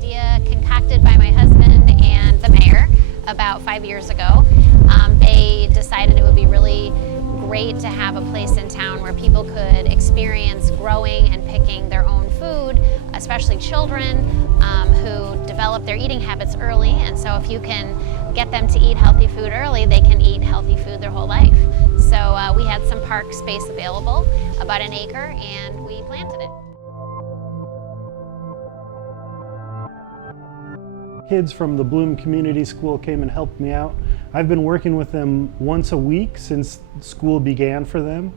idea concocted by my husband and the mayor about 5 years ago. They decided it would be really great to have a place in town where people could experience growing and picking their own food, especially children who develop their eating habits early. And so if you can get them to eat healthy food early, they can eat healthy food their whole life. So we had some park space available, about an acre, and we planted it. Kids from the Bloom Community School came and helped me out. I've been working with them once a week since school began for them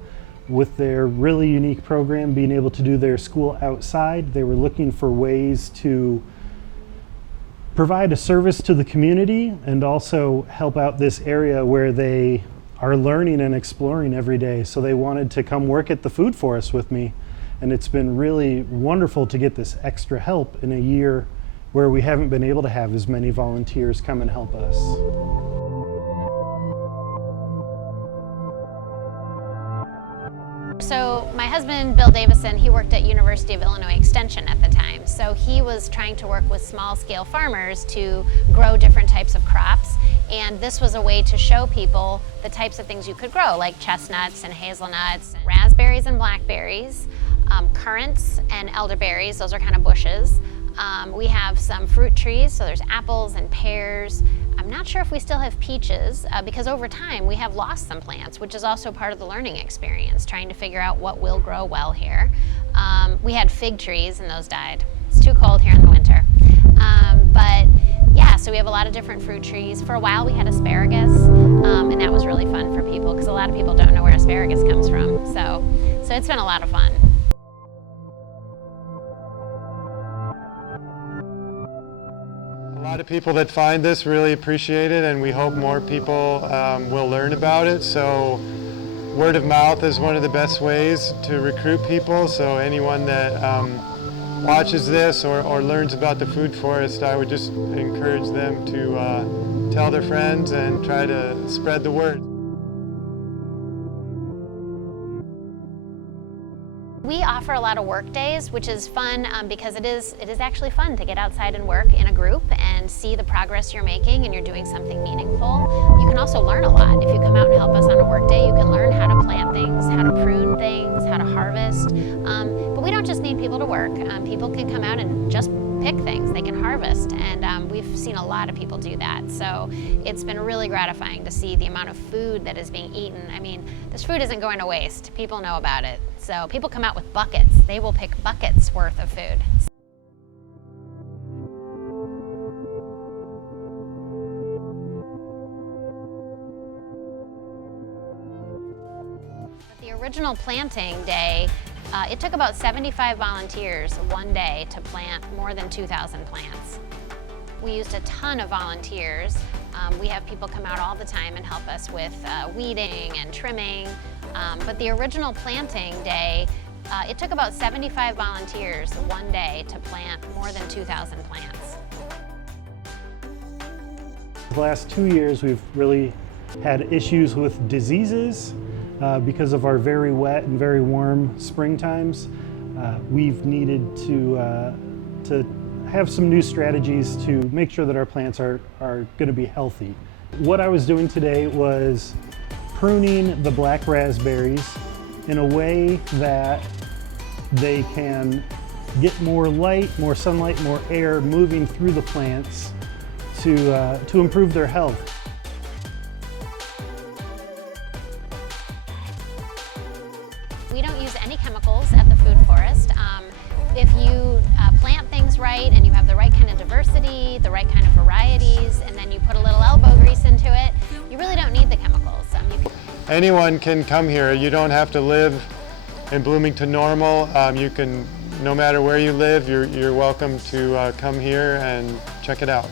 with their really unique program, being able to do their school outside. They were looking for ways to provide a service to the community and also help out this area where they are learning and exploring every day. So they wanted to come work at the Food Forest with me. And it's been really wonderful to get this extra help in a year where we haven't been able to have as many volunteers come and help us. So my husband, Bill Davison, he worked at University of Illinois Extension at the time. So he was trying to work with small-scale farmers to grow different types of crops. And this was a way to show people the types of things you could grow, like chestnuts and hazelnuts, and raspberries and blackberries, currants and elderberries, those are kind of bushes. We have some fruit trees, so there's apples and pears. I'm not sure if we still have peaches because over time we have lost some plants, which is also part of the learning experience, trying to figure out what will grow well here. We had fig trees and those died. It's too cold here in the winter. But yeah, so we have a lot of different fruit trees. For a while we had asparagus, and that was really fun for people because a lot of people don't know where asparagus comes from. So it's been a lot of fun. A lot of people that find this really appreciate it, and we hope more people will learn about it. So word of mouth is one of the best ways to recruit people. So anyone that watches this or learns about the Food Forest, I would just encourage them to tell their friends and try to spread the word. We offer a lot of work days, which is fun because it is actually fun to get outside and work in a group and see the progress you're making and you're doing something meaningful. You can also learn a lot. If you come out and help us on a work day, you can learn how to plant things, how to prune things, how to harvest. But we don't just need people to work. People can come out and just pick things. They can harvest, and we've seen a lot of people do that. So it's been really gratifying to see the amount of food that is being eaten. I mean, this food isn't going to waste. People know about it. So people come out with buckets. They will pick buckets worth of food. The original planting day, it took about 75 volunteers one day to plant more than 2,000 plants. We used a ton of volunteers. We have people come out all the time and help us with weeding and trimming. But the original planting day, it took about 75 volunteers one day to plant more than 2,000 plants. The last 2 years we've really had issues with diseases because of our very wet and very warm spring times. We've needed to have some new strategies to make sure that our plants are going to be healthy. What I was doing today was pruning the black raspberries in a way that they can get more light, more sunlight, more air moving through the plants to improve their health. We don't use any chemicals at the Food Forest. If you plant things right and you have the right kind of diversity, the right kind of varieties, and then you put a little elbow grease into it, you really don't need the chemicals. Anyone can come here. You don't have to live in Bloomington Normal. You can, no matter where you live, you're welcome to come here and check it out.